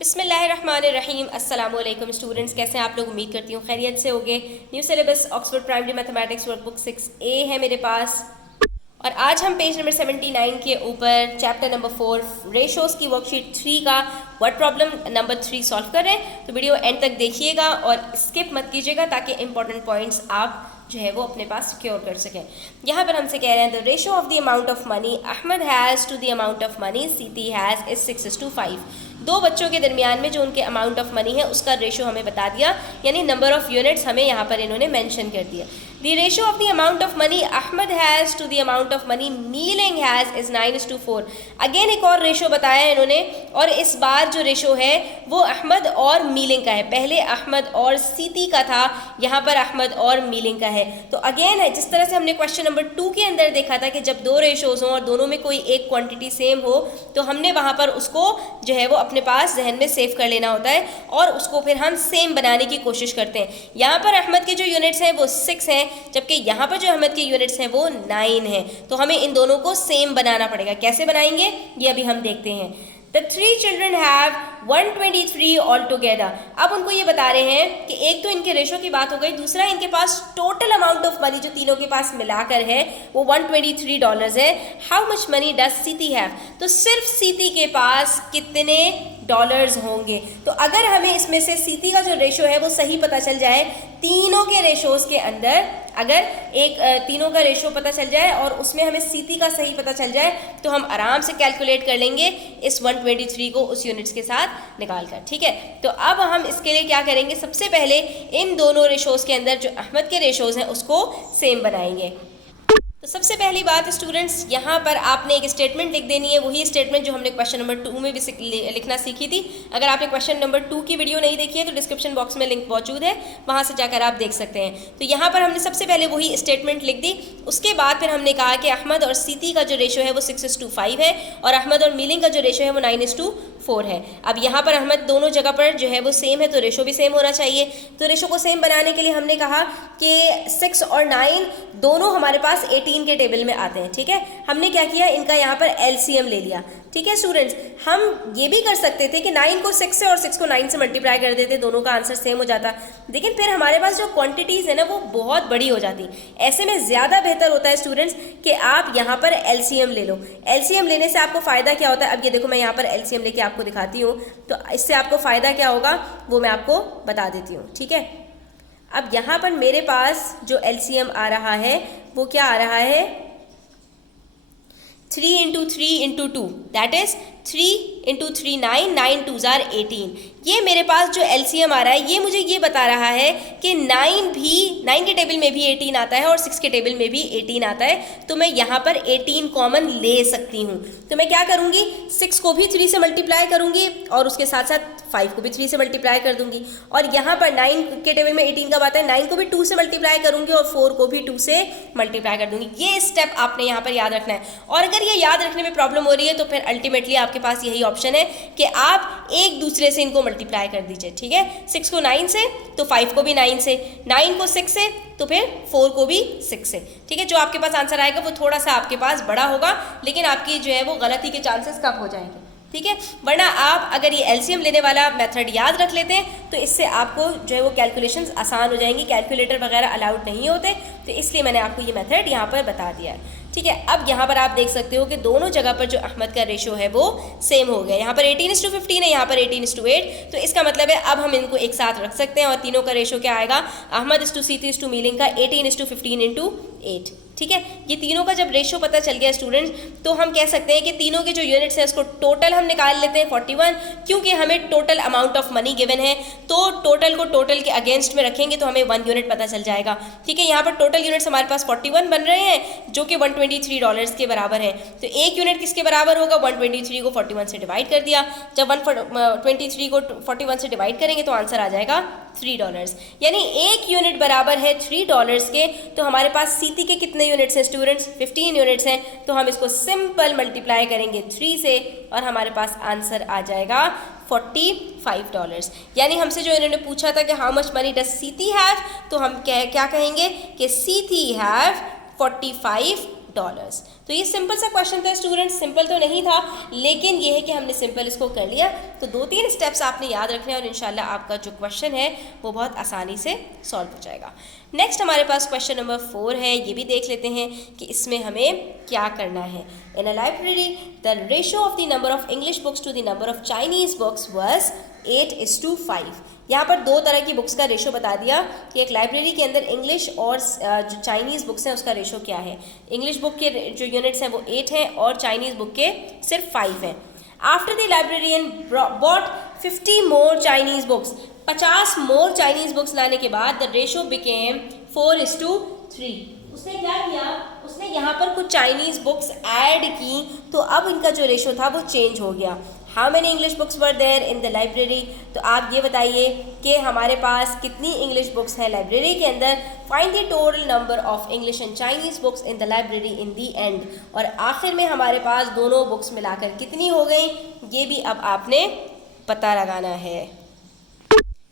बिस्मिल्लाहिर्रहमानिर्रहीम। अस्सलाम वालेकुम स्टूडेंट्स, कैसे हैं आप लोग? उम्मीद करती हूँ खैरियत से होगे। New syllabus Oxford primary mathematics workbook 6A है मेरे पास, और आज हम पेज नंबर 79 के ऊपर चैप्टर नंबर 4 रेशोज़ की वर्कशीट 3 का वर्ड प्रॉब्लम नंबर 3 सॉल्व कर रहे हैं। तो वीडियो एंड तक देखिएगा और स्किप मत कीजिएगा ताकि इंपॉर्टेंट पॉइंट्स आप जो है वो अपने पास सिक्योर कर सकें। यहाँ पर हमसे कह रहे हैं the ratio of the amount of money Ahmed has to the amount of money Siti has is 6:5। दो बच्चों के दरमियान में जो उनके अमाउंट ऑफ मनी है उसका रेशो हमें बता दिया, यानी नंबर ऑफ यूनिट्स हमें यहाँ पर इन्होंने मेंशन कर दिया। The ratio of the amount of money Ahmed has to the amount of money Meiling has is 9:4। Again एक और रेशो बताया है इन्होंने, और इस बार जो रेशो है वो अहमद और मीलिंग का है। पहले अहमद और सीती का था, यहाँ पर अहमद और मीलिंग का है। तो अगेन है, जिस तरह से हमने क्वेश्चन नंबर 2 के अंदर देखा था कि जब दो रेशोज हों और दोनों में कोई एक क्वांटिटी सेम हो तो हमने वहाँ पर उसको जो है वो अपने पास जहन में सेव कर लेना होता है और उसको फिर हम सेम बनाने की कोशिश करते हैं। यहाँ पर अहमद के जो यूनिट्स हैं वो 6 हैं, जबकि यहाँ पर जो अहमद के यूनिट्स हैं वो 9 हैं। तो हमें इन दोनों को सेम बनाना पड़ेगा। कैसे बनाएंगे ये अभी हम देखते हैं। The 3 children have 123 all together. अब उनको ये बता रहे हैं कि एक तो इनके रेशो की बात हो गई, दूसरा इनके पास टोटल अमाउंट ऑफ मनी जो तीनों के पास मिलाकर है वो $123 है। हाउ मच मनी डज सीती हैव? तो सिर्फ सीती के पास कितने डॉलर्स होंगे? तो अगर हमें इसमें से सीती का जो रेशो है वो सही पता चल जाए, तीनों के रेशोज के अंदर अगर एक तीनों का रेशो पता चल जाए और उसमें हमें सीती का सही पता चल जाए तो हम आराम से कैलकुलेट कर लेंगे इस 123 को उस यूनिट्स के साथ निकाल कर। ठीक है, तो अब हम इसके लिए क्या करेंगे, सबसे पहले इन दोनों रेशोज के अंदर जो अहमद के रेशोज हैं उसको सेम बनाएंगे। तो सबसे पहली बात स्टूडेंट्स, यहाँ पर आपने एक स्टेटमेंट लिख देनी है, वही स्टेटमेंट जो हमने क्वेश्चन नंबर 2 में भी लिखना सीखी थी। अगर आपने क्वेश्चन नंबर 2 की वीडियो नहीं देखी है तो डिस्क्रिप्शन बॉक्स में लिंक मौजूद है, वहाँ से जाकर आप देख सकते हैं। तो यहाँ पर हमने सबसे पहले वही स्टेटमेंट लिख दी। उसके बाद फिर हमने कहा कि अहमद और सीती का जो रेशो है वो 6:5 है और अहमद और मीलिंग का जो रेशो है वो 9:4 है। अब यहाँ पर अहमद दोनों जगह पर जो है वो सेम है तो रेशो भी सेम होना चाहिए। तो रेशो को सेम बनाने के लिए हमने कहा कि 6 और 9 दोनों हमारे पास 18 के टेबल में आते हैं। ठीक है, हमने क्या किया, इनका यहाँ पर एलसीएम ले लिया। ठीक है स्टूडेंट्स, हम ये भी कर सकते थे कि 9 को 6 से और 6 को 9 से मल्टीप्लाई कर देते, दोनों का आंसर सेम हो जाता, लेकिन फिर हमारे पास जो क्वांटिटीज़ है ना वो बहुत बड़ी हो जाती। ऐसे में ज़्यादा बेहतर होता है स्टूडेंट्स कि आप यहाँ पर एलसीएम ले लो। एलसीएम लेने से आपको फ़ायदा क्या होता है, अब ये देखो मैं यहाँ पर एलसीएम लेके आपको दिखाती हूँ, तो इससे आपको फ़ायदा क्या होगा वो मैं आपको बता देती हूँ। ठीक है, अब यहाँ पर मेरे पास जो एलसीएम आ रहा है वो क्या आ रहा है, 3 × 3 × 2 दैट इज 3 × 3 9, 9 2s are 18। ये मेरे पास जो एलसीएम आ रहा है ये मुझे ये बता रहा है कि 9 के टेबल में भी 18 आता है और 6 के टेबल में भी 18 आता है। तो मैं यहाँ पर 18 कॉमन ले सकती हूँ। तो मैं क्या करूँगी, 6 को भी 3 से मल्टीप्लाई करूँगी और उसके साथ साथ 5 को भी 3 से मल्टीप्लाई कर दूँगी, और यहाँ पर 9 के टेबल में 18 कब आता है, 9 को भी 2 से मल्टीप्लाई करूँगी और 4 को भी 2 से मल्टीप्लाई कर दूँगी। ये स्टेप आपने यहाँ पर याद रखना है, और अगर ये याद रखने में प्रॉब्लम हो रही है तो फिर अल्टीमेटली आपके पास यही ऑप्शन है कि आप एक दूसरे से इनको मल्टीप्लाई कर दीजिए। ठीक है, 6 को 9 से तो 5 को भी 9 से, 9 को 6 से तो फिर 4 को भी 6 से। ठीक है, जो आपके पास आंसर आएगा वो थोड़ा सा आपके पास बड़ा होगा, लेकिन आपकी जो है वो गलती के चांसेस कम हो जाएंगे। ठीक है, वरना आप अगर ये एलसीएम लेने वाला मेथड याद रख लेते हैं तो इससे आपको जो है वो कैलकुलेशंस आसान हो जाएंगी। कैलकुलेटर वगैरह अलाउड नहीं होते, तो इसलिए मैंने आपको ये मेथड यहाँ पर बता दिया है। ठीक है, अब यहाँ पर आप देख सकते हो कि दोनों जगह पर जो अहमद का रेशो है वो सेम हो गया। यहाँ पर 18:15 है, यहाँ पर 18:8। तो इसका मतलब है अब हम इनको एक साथ रख सकते हैं और तीनों का रेशो क्या आएगा, अहमद/सीती/ मीलिंग का 18:15 × 8। ठीक है, ये तीनों का जब रेशो पता चल गया स्टूडेंट्स तो हम कह सकते हैं कि तीनों के जो यूनिट्स हैं उसको टोटल हम निकाल लेते हैं 41, क्योंकि हमें total amount of money given है तो टोटल को टोटल के अगेंस्ट में रखेंगे तो हमें 1 यूनिट पता चल जाएगा। ठीक है, यहाँ पर टोटल यूनिट्स हमारे पास 41 बन रहे हैं जो कि $123 के बराबर है। तो एक यूनिट किसके बराबर होगा, 123 को 41 से डिवाइड कर दिया। जब 123 को 41 से डिवाइड करेंगे तो आंसर आ जाएगा $3, यानी एक यूनिट बराबर है $3 के। तो हमारे पास सीती के कितने यूनिट्स हैं स्टूडेंट्स, 15 यूनिट्स हैं, तो हम इसको सिंपल मल्टीप्लाई करेंगे 3 से और हमारे पास आंसर आ जाएगा $45। यानी हमसे जो इन्होंने पूछा था कि हाउ मच मनी डज सीती हैव, तो हम क्या कहेंगे कि सीती हैव $45 डॉलर्स। तो ये सिंपल सा क्वेश्चन था स्टूडेंट्स, सिंपल तो नहीं था लेकिन ये है कि हमने सिंपल इसको कर लिया। तो 2-3 स्टेप्स आपने याद रखने हैं और इंशाल्लाह आपका जो क्वेश्चन है वो बहुत आसानी से सॉल्व हो जाएगा। नेक्स्ट हमारे पास क्वेश्चन नंबर 4 है, ये भी देख लेते हैं कि इसमें हमें क्या करना है। In a library the ratio of the number of English books to the number of Chinese books was 8:5। यहाँ पर 2 तरह की बुक्स का रेशो बता दिया कि एक लाइब्रेरी के अंदर इंग्लिश और जो चाइनीज़ बुक्स हैं उसका रेशो क्या है। इंग्लिश बुक के जो यूनिट्स हैं वो 8 हैं और चाइनीज़ बुक के सिर्फ 5 हैं। After the librarian bought 50 more Chinese books, 50 more Chinese books लाने के बाद द रेशो बिकेम 4:3। उसने क्या किया, उसने यहाँ पर कुछ चाइनीज़ बुक्स ऐड की तो अब इनका जो रेशो था वो चेंज हो गया। How many English books were there in the library, तो आप ये बताइए कि हमारे पास कितनी इंग्लिश बुक्स हैं लाइब्रेरी के अंदर। Find the total number of English and Chinese books in the library in the end, और आखिर में हमारे पास दोनों बुक्स मिलाकर कितनी हो गई ये भी अब आपने पता लगाना है।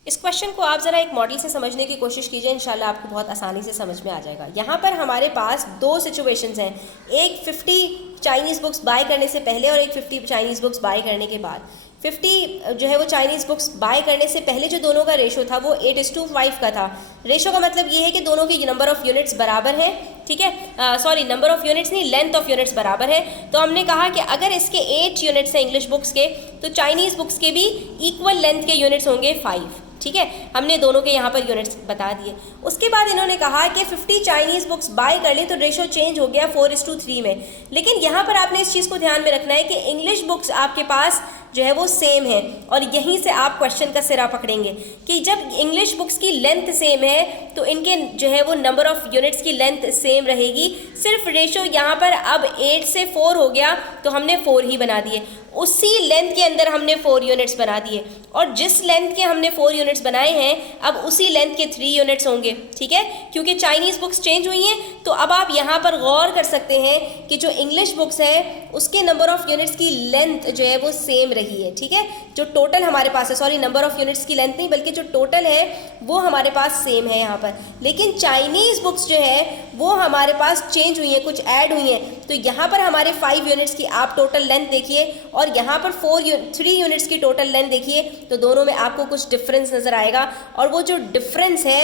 इस क्वेश्चन को आप ज़रा एक मॉडल से समझने की कोशिश कीजिए, इंशाल्लाह आपको बहुत आसानी से समझ में आ जाएगा। यहाँ पर हमारे पास 2 सिचुएशंस हैं, एक 50 चाइनीज़ बुक्स बाय करने से पहले और एक 50 चाइनीज़ बुक्स बाय करने के बाद। 50 जो है वो चाइनीज़ बुक्स बाय करने से पहले जो दोनों का रेशो था वो 8:5 का था। रेशो का मतलब ये है कि दोनों की नंबर ऑफ़ यूनिट्स बराबर है, ठीक है, सॉरी नंबर ऑफ़ यूनिट्स नहीं, लेंथ ऑफ यूनिट्स बराबर है। तो हमने कहा कि अगर इसके 8 यूनिट्स हैं इंग्लिश बुक्स के तो चाइनीज़ बुक्स के भी इक्वल लेंथ के यूनिट्स होंगे 5, ठीक है। हमने दोनों के यहाँ पर यूनिट्स बता दिए। उसके बाद इन्होंने कहा कि 50 चाइनीज़ बुक्स बाय कर ली तो रेशो चेंज हो गया 4:3 में। लेकिन यहाँ पर आपने इस चीज़ को ध्यान में रखना है कि इंग्लिश बुक्स आपके पास जो है वो सेम है, और यहीं से आप क्वेश्चन का सिरा पकड़ेंगे कि जब इंग्लिश बुक्स की लेंथ सेम है तो इनके जो है वो नंबर ऑफ़ यूनिट्स की लेंथ सेम रहेगी। सिर्फ रेशो यहाँ पर अब 8 से 4 हो गया तो हमने 4 ही बना दिए, उसी लेंथ के अंदर हमने 4 यूनिट्स बना दिए, और जिस लेंथ के हमने 4 यूनिट्स बनाए हैं अब उसी लेंथ के 3 यूनिट्स होंगे, ठीक है। क्योंकि चाइनीज़ बुक्स चेंज हुई हैं तो अब आप यहाँ पर गौर कर सकते हैं कि जो इंग्लिश बुक्स है उसके नंबर ऑफ़ यूनिट्स की लेंथ जो है वो सेम रही है, ठीक है। जो टोटल हमारे पास है, सॉरी नंबर ऑफ़ यूनिट्स की लेंथ नहीं बल्कि जो टोटल है वो हमारे पास सेम है यहाँ पर। लेकिन चाइनीज़ बुक्स जो है वो हमारे पास चेंज हुई हैं, कुछ ऐड हुई हैं। तो यहाँ पर हमारे 5 यूनिट्स की आप टोटल लेंथ देखिए और यहाँ पर 3 यूनिट्स की टोटल लेंथ देखिए, तो दोनों में आपको कुछ डिफरेंस नज़र आएगा, और वो जो डिफरेंस है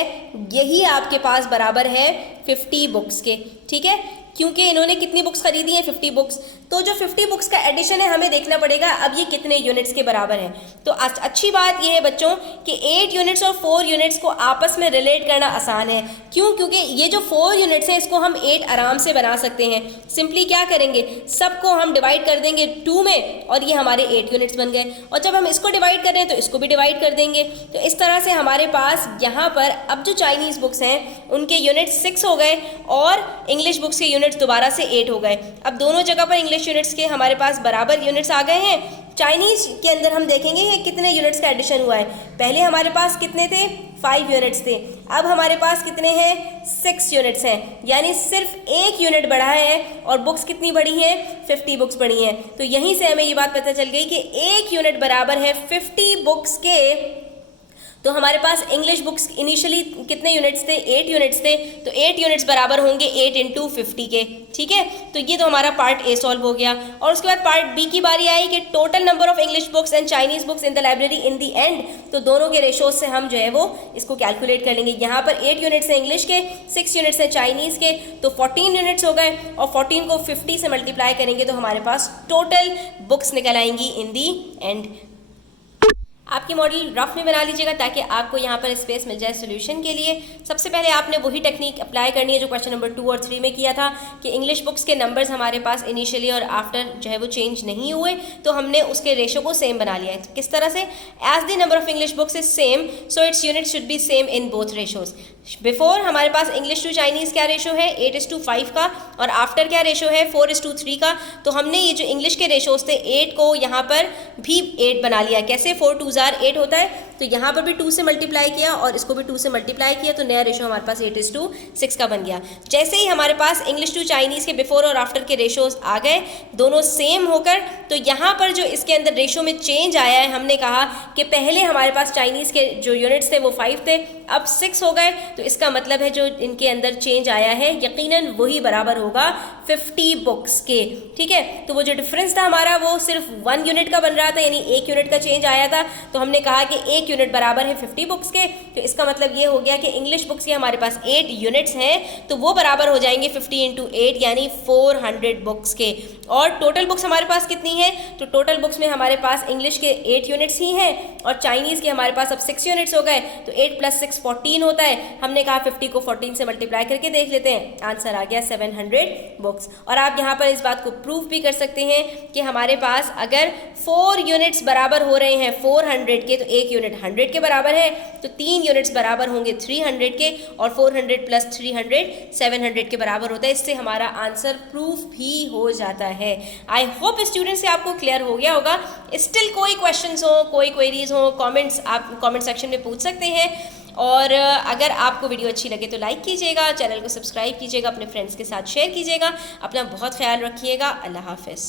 यही आपके पास बराबर है 50 बुक्स के, ठीक है। क्योंकि इन्होंने कितनी बुक्स खरीदी हैं, 50 बुक्स, तो जो 50 बुक्स का एडिशन है हमें देखना पड़ेगा अब ये कितने यूनिट्स के बराबर है। तो अच्छी बात ये है बच्चों कि 8 यूनिट्स और 4 यूनिट्स को आपस में रिलेट करना आसान है। क्यों? क्योंकि ये जो 4 यूनिट्स हैं इसको हम 8 आराम से बना सकते हैं। सिंपली क्या करेंगे, सबको हम डिवाइड कर देंगे 2 में और ये हमारे 8 यूनिट्स बन गए, और जब हम इसको डिवाइड कर रहे हैं तो इसको भी डिवाइड कर देंगे। तो इस तरह से हमारे पास यहाँ पर अब जो चाइनीज़ बुक्स हैं उनके यूनिट्स 6 हो गए और इंग्लिश बुक्स के यूनिट्स दोबारा से 8 हो गए। अब दोनों जगह पर इंग्लिश यूनिट्स के हमारे पास बराबर यूनिट्स आ गए हैं। चाइनीज़ के अंदर हम देखेंगे कि कितने यूनिट्स का एडिशन हुआ है। पहले हमारे पास कितने थे, 5 यूनिट्स थे, अब हमारे पास कितने हैं, 6 यूनिट्स हैं, यानी सिर्फ 1 यूनिट बढ़ा है और बुक्स कितनी बढ़ी हैं, 50 बुक्स बढ़ी हैं। तो यहीं से हमें ये बात पता चल गई कि 1 यूनिट बराबर है 50 बुक्स के। तो हमारे पास इंग्लिश बुक्स इनिशियली कितने यूनिट्स थे, 8 यूनिट्स थे, तो 8 यूनिट्स बराबर होंगे 8 × 50 के, ठीक है। तो ये तो हमारा पार्ट ए सॉल्व हो गया। और उसके बाद पार्ट बी की बारी आई कि total number of English books and Chinese books in the library in the end. तो दोनों के रेशोज से हम जो है वो इसको कैलकुलेट कर लेंगे। यहाँ पर 8 यूनिट्स हैं इंग्लिश के, 6 यूनिट्स हैं चाइनीज़ के, तो 14 यूनिट्स हो गए, और 14 को 50 से मल्टीप्लाई करेंगे तो हमारे पास टोटल बुक्स निकल आएंगी इन दी एंड। आपकी मॉडल रफ में बना लीजिएगा ताकि आपको यहाँ पर स्पेस मिल जाए सोल्यूशन के लिए। सबसे पहले आपने वही टेक्निक अप्लाई करनी है जो क्वेश्चन नंबर 2 और 3 में किया था कि इंग्लिश बुक्स के नंबर्स हमारे पास इनिशियली और आफ्टर जो है वो चेंज नहीं हुए, तो हमने उसके रेशो को सेम बना लिया है। किस तरह से, as the number of English books is same so its unit should be same in both ratios. Before हमारे पास इंग्लिश टू चाइनीज़ क्या रेशो है, 8:5 का, और आफ्टर क्या रेशो है, 4:3 का। तो हमने ये जो इंग्लिश के रेशोज थे 8 को यहाँ पर भी 8 बना लिया। कैसे, 4 2s are 8 होता है, तो यहाँ पर भी 2 से मल्टीप्लाई किया और इसको भी 2 से मल्टीप्लाई किया, तो नया रेशो हमारे पास 8:6 का बन गया। जैसे ही हमारे पास इंग्लिश टू चाइनीज़ के बिफोर और आफ्टर के रेशोज आ गए दोनों सेम होकर, तो यहाँ पर जो इसके अंदर रेशो में चेंज आया है, हमने कहा कि पहले हमारे पास चाइनीज़ के जो यूनिट्स थे वो 5 थे, अब 6 हो गए, तो इसका मतलब है जो इनके अंदर चेंज आया है यकीनन वही बराबर होगा 50 बुक्स के। ठीक है, तो वो जो डिफरेंस था हमारा वो सिर्फ 1 यूनिट का बन रहा था, यानी 1 यूनिट का चेंज आया था। तो हमने कहा कि 1 यूनिट बराबर है 50 बुक्स के। तो इसका मतलब ये हो गया कि इंग्लिश बुक्स के हमारे पास 8 यूनिट्स हैं, तो वो बराबर हो जाएंगे 50 इंटू 8 यानी 400 बुक्स के। और टोटल बुक्स हमारे पास कितनी है, तो टोटल बुक्स में हमारे पास इंग्लिश के 8 यूनिट्स ही हैं और चाइनीज़ के हमारे पास अब 6 यूनिट्स हो गए। तो 8 + 6 14 होता है। हमने कहा 50 को 14 से मल्टीप्लाई करके देख लेते हैं, आंसर आ गया 700 बुक्स। और आप यहाँ पर इस बात को प्रूफ भी कर सकते हैं कि हमारे पास अगर 4 यूनिट्स बराबर हो रहे हैं 400 के, तो 1 यूनिट 100 के बराबर है, तो 3 यूनिट्स बराबर होंगे 300 के, और 400 + 300 700 के बराबर होता है। इससे हमारा आंसर प्रूफ भी हो जाता है। आई होप स्टूडेंट्स से आपको क्लियर हो गया होगा। स्टिल कोई क्वेश्चंस हो, कोई क्वेरीज हो, कमेंट्स आप कमेंट सेक्शन में पूछ सकते हैं। और अगर आपको वीडियो अच्छी लगे तो लाइक कीजिएगा, चैनल को सब्सक्राइब कीजिएगा, अपने फ्रेंड्स के साथ शेयर कीजिएगा। अपना बहुत ख्याल रखिएगा। अल्लाह हाफ़िज़।